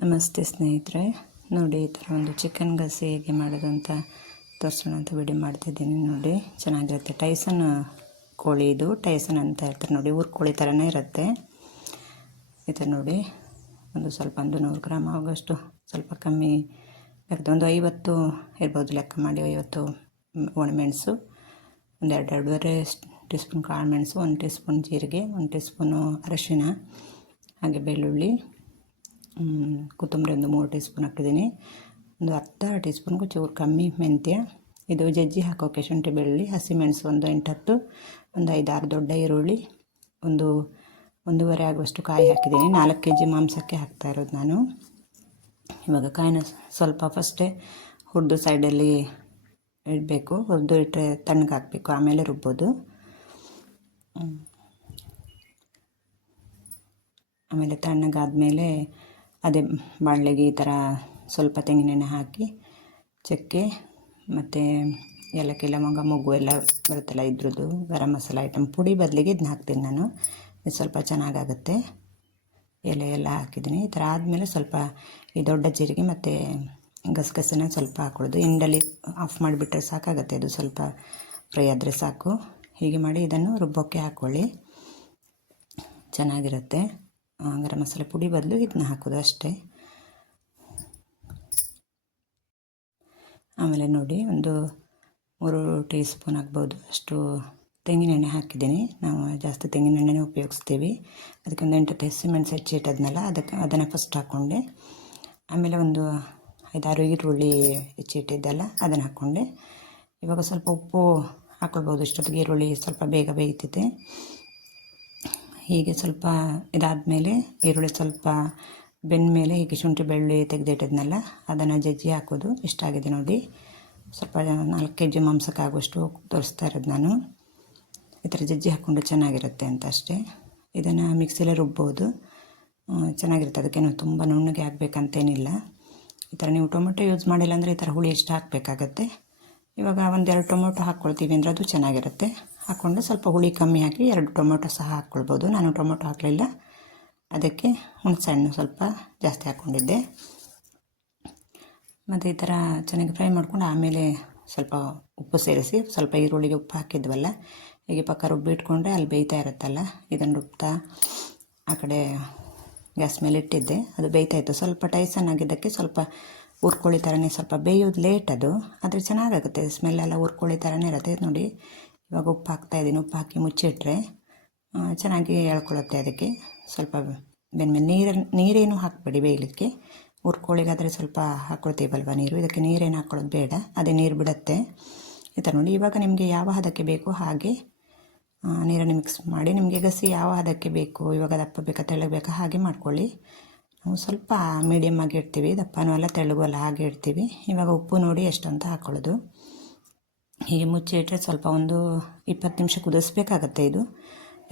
ನಮಸ್ತೆ ಸ್ನೇಹಿತರೆ, ನೋಡಿ ಈ ಥರ ಒಂದು ಚಿಕನ್ ಗಸಿ ಹೇಗೆ ಮಾಡೋದು ಅಂತ ತೋರಿಸೋಣ ಅಂತ ವಿಡಿಯೋ ಮಾಡ್ತಾಯಿದ್ದೀನಿ. ನೋಡಿ ಚೆನ್ನಾಗಿರುತ್ತೆ. ಟೈಸನ್ ಕೋಳಿ, ಇದು ಟೈಸನ್ ಅಂತ ಹೇಳ್ತಾರೆ ನೋಡಿ, ಊರು ಕೋಳಿ ಥರನೇ ಇರುತ್ತೆ. ಈ ಥರ ನೋಡಿ ಸ್ವಲ್ಪ 100 ಗ್ರಾಮ್ ಆಗೋಷ್ಟು, ಸ್ವಲ್ಪ ಕಮ್ಮಿ ಇರುತ್ತೆ, ಒಂದು 50 ಇರ್ಬೋದು ಲೆಕ್ಕ ಮಾಡಿ. 50 ಒಣಮೆಣಸು, ಒಂದು 2-2.5 ಟೀ ಸ್ಪೂನ್ ಕಾಳು ಮೆಣಸು, 1 ಟೀ ಸ್ಪೂನ್ ಜೀರಿಗೆ, 1 ಟೀ ಸ್ಪೂನು ಅರಿಶಿನ, ಹಾಗೆ ಬೆಳ್ಳುಳ್ಳಿ, ಕೊತ್ತಂಬರಿ ಒಂದು 3 ಟೀ ಸ್ಪೂನ್ ಹಾಕಿದ್ದೀನಿ. ಒಂದು ಅರ್ಧ ಟೀ ಸ್ಪೂನ್ಗೂ ಚೂರು ಕಮ್ಮಿ ಮೆಂತ್ಯ. ಇದು ಜಜ್ಜಿ ಹಾಕೋಕ್ಕೆ ಶುಂಠಿ ಬೆಳ್ಳುಳ್ಳಿ, ಹಸಿಮೆಣಸು ಒಂದು 8-10, ಒಂದು 5-6 ದೊಡ್ಡ ಈರುಳ್ಳಿ, ಒಂದು 1.5 ಆಗುವಷ್ಟು ಕಾಯಿ ಹಾಕಿದ್ದೀನಿ. 4 kg ಮಾಂಸಕ್ಕೆ ಹಾಕ್ತಾ ಇರೋದು ನಾನು. ಇವಾಗ ಕಾಯಿನ ಸ್ವಲ್ಪ ಫಸ್ಟೇ ಹುರಿದು ಸೈಡಲ್ಲಿ ಇಡಬೇಕು. ಹುರಿದು ಇಟ್ಟರೆ ತಣ್ಣಗೆ ಹಾಕಬೇಕು, ಆಮೇಲೆ ರುಬ್ಬೋದು. ಆಮೇಲೆ ತಣ್ಣಗಾದಮೇಲೆ ಅದೇ ಬಾಣಲೆಗೆ ಈ ಥರ ಸ್ವಲ್ಪ ತೆಂಗಿನೆಣ್ಣೆ ಹಾಕಿ, ಚಕ್ಕೆ ಮತ್ತು ಏಲಕ್ಕಿ, ಲವಂಗ, ಮೊಗ್ಗು ಎಲ್ಲ ಬರುತ್ತಲ್ಲ ಇದ್ರದ್ದು ಗರಂ ಮಸಾಲ ಐಟಮ್ ಪುಡಿ ಬದಲಿಗೆ ಇದನ್ನ ಹಾಕ್ತೀನಿ ನಾನು. ಇದು ಸ್ವಲ್ಪ ಚೆನ್ನಾಗಾಗುತ್ತೆ. ಎಲೆ ಎಲ್ಲ ಹಾಕಿದ್ದೀನಿ. ಈ ಥರ ಆದಮೇಲೆ ಸ್ವಲ್ಪ ಈ ದೊಡ್ಡ ಜೀರಿಗೆ ಮತ್ತು ಗಸಗಸೆನ ಸ್ವಲ್ಪ ಹಾಕೊಳ್ಳೋದು. ಎಂಡಲ್ಲಿ ಆಫ್ ಮಾಡಿಬಿಟ್ರೆ ಸಾಕಾಗುತ್ತೆ, ಇದು ಸ್ವಲ್ಪ ಫ್ರೈ ಆದರೆ ಸಾಕು. ಹೀಗೆ ಮಾಡಿ ಇದನ್ನು ರುಬ್ಬೋಕ್ಕೆ ಹಾಕ್ಕೊಳ್ಳಿ, ಚೆನ್ನಾಗಿರುತ್ತೆ. ಗರಂ ಮಸಾಲೆ ಪುಡಿ ಬದಲು ಇದನ್ನ ಹಾಕೋದು ಅಷ್ಟೇ. ಆಮೇಲೆ ನೋಡಿ ಒಂದು 3 ಟೀ ಸ್ಪೂನ್ ಆಗ್ಬೋದು ಅಷ್ಟು ತೆಂಗಿನೆಣ್ಣೆ ಹಾಕಿದ್ದೀನಿ. ನಾವು ಜಾಸ್ತಿ ತೆಂಗಿನೆಣ್ಣೆನೇ ಉಪಯೋಗಿಸ್ತೀವಿ. ಅದಕ್ಕೆ ಒಂದು 8 ಹಸಿಮೆಣಸು ಹೆಚ್ಚಿಟ್ಟದ್ನಲ್ಲ, ಅದನ್ನು ಫಸ್ಟ್ ಹಾಕ್ಕೊಂಡೆ. ಆಮೇಲೆ ಒಂದು 5-6 ಈರುಳ್ಳಿ ಹೆಚ್ಚಿಟ್ಟಿದ್ದಲ್ಲ, ಅದನ್ನು ಹಾಕ್ಕೊಂಡೆ. ಇವಾಗ ಸ್ವಲ್ಪ ಉಪ್ಪು ಹಾಕ್ಕೊಳ್ಬೋದು. ಇಷ್ಟೊತ್ತಿಗೆ ಈರುಳ್ಳಿ ಸ್ವಲ್ಪ ಬೇಗ ಬೇಯ್ತಿದೆ. ಹೀಗೆ ಸ್ವಲ್ಪ ಇದಾದಮೇಲೆ ಈರುಳ್ಳಿ ಸ್ವಲ್ಪ ಬೆಂದಮೇಲೆ ಹೀಗೆ ಶುಂಠಿ ಬೆಳ್ಳುಳ್ಳಿ ತೆಗೆದಿಟ್ಟಿದ್ನಲ್ಲ, ಅದನ್ನು ಜಜ್ಜಿ ಹಾಕೋದು. ಇಷ್ಟ ಆಗಿದೆ ನೋಡಿ. ಸ್ವಲ್ಪ 4 kg ಮಾಂಸಕ್ಕಾಗುವಷ್ಟು ತೋರಿಸ್ತಾ ಇರೋದು ನಾನು. ಈ ಥರ ಜಜ್ಜಿ ಹಾಕ್ಕೊಂಡು ಚೆನ್ನಾಗಿರುತ್ತೆ ಅಂತ ಅಷ್ಟೇ. ಇದನ್ನು ಮಿಕ್ಸಿಲೇ ರುಬ್ಬೋದು, ಚೆನ್ನಾಗಿರುತ್ತೆ. ಅದಕ್ಕೇನು ತುಂಬ ನುಣ್ಣಗೆ ಆಗಬೇಕಂತೇನಿಲ್ಲ. ಈ ಥರ ನೀವು ಟೊಮೆಟೊ ಯೂಸ್ ಮಾಡಿಲ್ಲ ಅಂದರೆ ಈ ಥರ ಹುಳಿ ಇಷ್ಟ ಹಾಕಬೇಕಾಗತ್ತೆ. ಇವಾಗ 1-2 ಟೊಮೊಟೊ ಹಾಕ್ಕೊಳ್ತೀವಿ ಅಂದರೆ ಅದು ಚೆನ್ನಾಗಿರುತ್ತೆ. ಹಾಕ್ಕೊಂಡು ಸ್ವಲ್ಪ ಹುಳಿ ಕಮ್ಮಿ ಹಾಕಿ 2 ಟೊಮೊಟೊ ಸಹ ಹಾಕ್ಕೊಳ್ಬೋದು. ನಾನು ಟೊಮೊಟೊ ಹಾಕಲಿಲ್ಲ, ಅದಕ್ಕೆ ಹುಣಸೆಹಣ್ಣು ಸ್ವಲ್ಪ ಜಾಸ್ತಿ ಹಾಕ್ಕೊಂಡಿದ್ದೆ. ಮತ್ತು ಈ ಥರ ಚೆನ್ನಾಗಿ ಫ್ರೈ ಮಾಡ್ಕೊಂಡು ಆಮೇಲೆ ಸ್ವಲ್ಪ ಉಪ್ಪು ಸೇರಿಸಿ, ಸ್ವಲ್ಪ ಈರುಳ್ಳಿಗೆ ಉಪ್ಪು ಹಾಕಿದ್ವಲ್ಲ, ಹೀಗೆ ಪಕ್ಕ ರುಬ್ಬಿಟ್ಕೊಂಡ್ರೆ ಅಲ್ಲಿ ಬೇಯ್ತಾ ಇರುತ್ತಲ್ಲ, ಇದನ್ನು ರುಬ್ತಾ ಆ ಕಡೆ ಗ್ಯಾಸ್ ಮೇಲೆ ಇಟ್ಟಿದ್ದೆ. ಅದು ಬೇಯ್ತಾಯಿತ್ತು. ಸ್ವಲ್ಪ ಟೈಸನ್ ಆಗಿದ್ದಕ್ಕೆ ಸ್ವಲ್ಪ ಹುರ್ಕೊಳ್ಳಿ ಥರನೇ, ಸ್ವಲ್ಪ ಬೇಯೋದು ಲೇಟ್ ಅದು, ಆದರೆ ಚೆನ್ನಾಗಾಗುತ್ತೆ. ಸ್ಮೆಲ್ಲೆಲ್ಲ ಹುರ್ಕೊಳ್ಳಿ ಥರನೇ ಇರುತ್ತೆ. ನೋಡಿ ಇವಾಗ ಉಪ್ಪು ಹಾಕ್ತಾಯಿದ್ದೀನಿ. ಉಪ್ಪು ಹಾಕಿ ಮುಚ್ಚಿಟ್ರೆ ಚೆನ್ನಾಗಿ ಎಳ್ಕೊಳ್ಳುತ್ತೆ. ಅದಕ್ಕೆ ಸ್ವಲ್ಪ ಬೆಂದಮೇಲೆ ನೀರೇನು ಹಾಕಬೇಡಿ ಬೇಯಲಿಕ್ಕೆ. ಹುರ್ಕೊಳ್ಳಿಗಾದರೆ ಸ್ವಲ್ಪ ಹಾಕ್ಕೊಳ್ತೀವಲ್ವ ನೀರು, ಇದಕ್ಕೆ ನೀರೇನು ಹಾಕ್ಕೊಳ್ಳೋದು ಬೇಡ, ಅದೇ ನೀರು ಬಿಡುತ್ತೆ. ಈ ಥರ ನೋಡಿ. ಇವಾಗ ನಿಮಗೆ ಯಾವ ಹದಕ್ಕೆ ಬೇಕೋ ಹಾಗೆ ನೀರನ್ನು ಮಿಕ್ಸ್ ಮಾಡಿ, ನಿಮಗೆ ಗಸಿ ಯಾವ ಹದಕ್ಕೆ ಬೇಕು, ಇವಾಗ ದಪ್ಪ ಬೇಕಾ ತೆಳ್ಳಗೆ ಬೇಕಾ ಹಾಗೆ ಮಾಡ್ಕೊಳ್ಳಿ. ನಾವು ಸ್ವಲ್ಪ ಮೀಡಿಯಮ್ ಆಗಿ ಇಡ್ತೀವಿ, ದಪ್ಪನೂ ಅಲ್ಲ ತೆಳ್ಳಗೂ ಅಲ್ಲ, ಹಾಗೆ ಇಡ್ತೀವಿ. ಇವಾಗ ಉಪ್ಪು ನೋಡಿ ಎಷ್ಟು ಅಂತ ಹಾಕ್ಕೊಳ್ಳೋದು. ಹೀಗೆ ಮುಚ್ಚಿ ಇಟ್ಟರೆ ಸ್ವಲ್ಪ ಒಂದು 20 ನಿಮಿಷ ಕುದಿಸ್ಬೇಕಾಗತ್ತೆ. ಇದು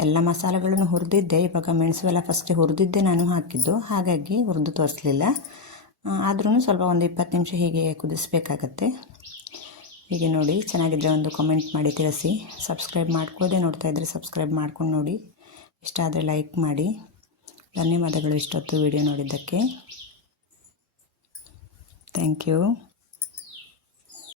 ಎಲ್ಲ ಮಸಾಲೆಗಳನ್ನು ಹುರಿದಿದ್ದೆ. ಇವಾಗ ಮೆಣಸು ಎಲ್ಲ ಫಸ್ಟೇ ಹುರಿದಿದ್ದೆ ನಾನು ಹಾಕಿದ್ದು, ಹಾಗಾಗಿ ಹುರಿದು ತೋರಿಸಲಿಲ್ಲ. ಆದ್ರೂ ಸ್ವಲ್ಪ ಒಂದು 20 ನಿಮಿಷ ಹೀಗೆ ಕುದಿಸ್ಬೇಕಾಗತ್ತೆ. ಹೀಗೆ ನೋಡಿ. ಚೆನ್ನಾಗಿದ್ದರೆ ಒಂದು ಕಮೆಂಟ್ ಮಾಡಿ ತಿಳಿಸಿ. ಸಬ್ಸ್ಕ್ರೈಬ್ ಮಾಡ್ಕೊಳ್ಳದೆ ನೋಡ್ತಾ ಇದ್ದರೆ ಸಬ್ಸ್ಕ್ರೈಬ್ ಮಾಡ್ಕೊಂಡು ನೋಡಿ. ಇಷ್ಟ ಆದರೆ ಲೈಕ್ ಮಾಡಿ. ಧನ್ಯವಾದಗಳು ಇಷ್ಟೊತ್ತು ವಿಡಿಯೋ ನೋಡಿದ್ದಕ್ಕೆ. Thank you.